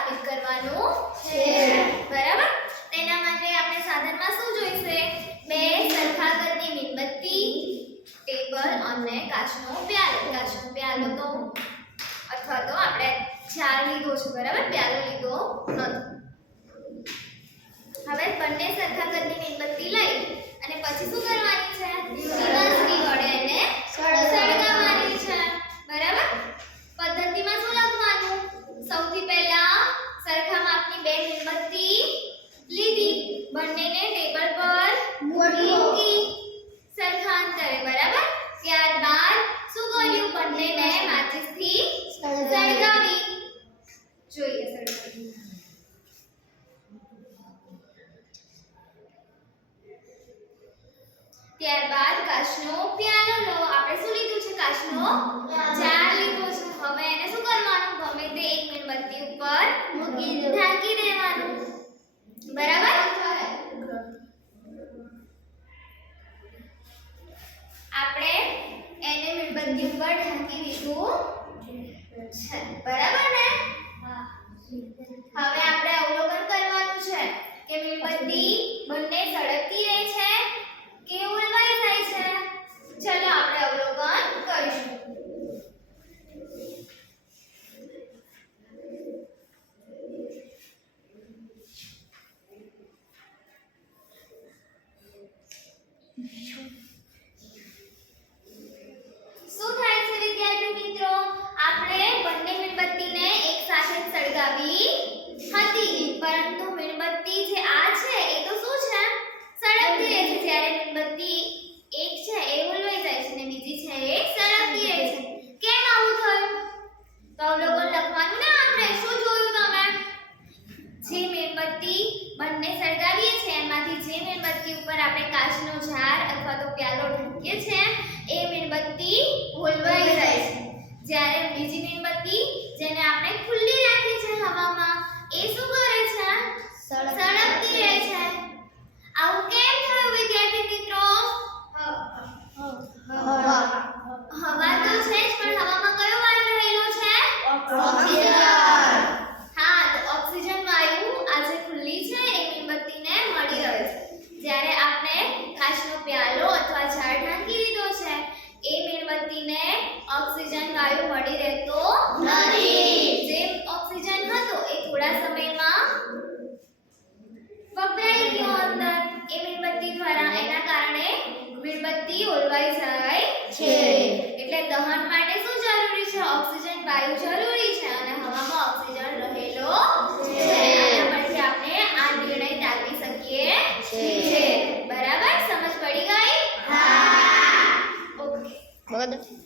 સાબિત કરવાનું છે બરાબર તેના માટે આપણે સાધનમાં શું જોઈશે બે સરખા કદની મીણબત્તી ટેબલ અને કાચનો પ્યાલો તો અથવા તો આપણે ચાર લીધો છે બરાબર પ્યાલો લીધો નથી હવે બંને સરખા કદની મીણબત્તી લઈ અને પછી શું કરવાની છે દીવાસળી વડે એને સળગાવવાની છે બરાબર પદ્ધતિમાં શું લખવાનું સૌથી પહેલા સરખા માપની બે મીણબત્તી લીધી બંનેને ટેબલ પર મૂકી સરખા અંતરે બરાબર ત્યારબાદ શું કર્યું બંનેને માચિસથી સળગાવી જોઈએ સળગાવી ત્યારબાદ કાચનો પ્યાલો લો આપણે શું લીધું છે કાચનો જાર લીધો છે હવે એને શું કરવાનું ગમે તે એક મીણબત્તી ઉપર ઢાંકી દેવાનું બરાબર આપણે એને મીણબત્તી ઉપર ઢાંકી દીધું છે બરાબર ને હવે આપણે અવલોકન કરવાનું છે કે મીણબત્તી બંને સળગતી રહે છે કે ઉલવાઈ જાય છે ચલો આપણે અવલોકન કરીશું શું થાય છે વિદ્યાર્થી મિત્રો આપણે બંને મીણબત્તીને એક સાથે સળગાવી હતી પરંતુ મીણબત્તી જે આ છે એ તો શું છે સળગતી રહે છે જ્યારે મીણબત્તી એક છે એ ઉલવાઈ જાય છે અને બીજી છે એ સળગતી રહે છે કેમ આવું થયું તો અવલોકન લખવાનું ને આપણે શું જોયું તમે જે મીણબત્તી બંને સળગાવીએ છે એમાંથી જે મીણબત્તી ઉપર આપણે કાચનો જાર અથવા તો પ્યાલો ઢાંકીએ છે એ મીણબત્તી ઉલવાઈ જાય છે જ્યારે બીજી મીણબત્તી જેને આપણે ખુલ્લી રાખી છે હવામાં એ શું કરે છે સળગતી રહે છે આવું કેમ થયું વિદ્યાર્થી મિત્રો હવા તો છે જ પણ હવામાં કયો વાયુ રહેલો છે ઓક્સિજન હા તો ઓક્સિજન વાયુ આજે ખુલ્લી છે એ મીણબત્તીને મળી રહે છે જ્યારે આપણે કાચનો પ્યાલો અથવા જાર ઢાંકી દીધો છે એ મીણબત્તીને ઓક્સિજન વાયુ મળી રહેતો નથી જે ઓક્સિજન હતો એ થોડા સમયમાં વપરાઈ ગયો અંદર એ મીણબત્તી દ્વારા એના કારણે મીણબત્તી ઓલવાઈ જાય છે એટલે દહન માટે શું જરૂરી છે ઓક્સિજન વાયુ જરૂરી છે અને હવામાં ઓક્સિજન રહેલો છે આના પરથી આપણે આ નિર્ણય તારવી શકીએ છીએ બરાબર સમજ પડી ગઈ હા ઓકે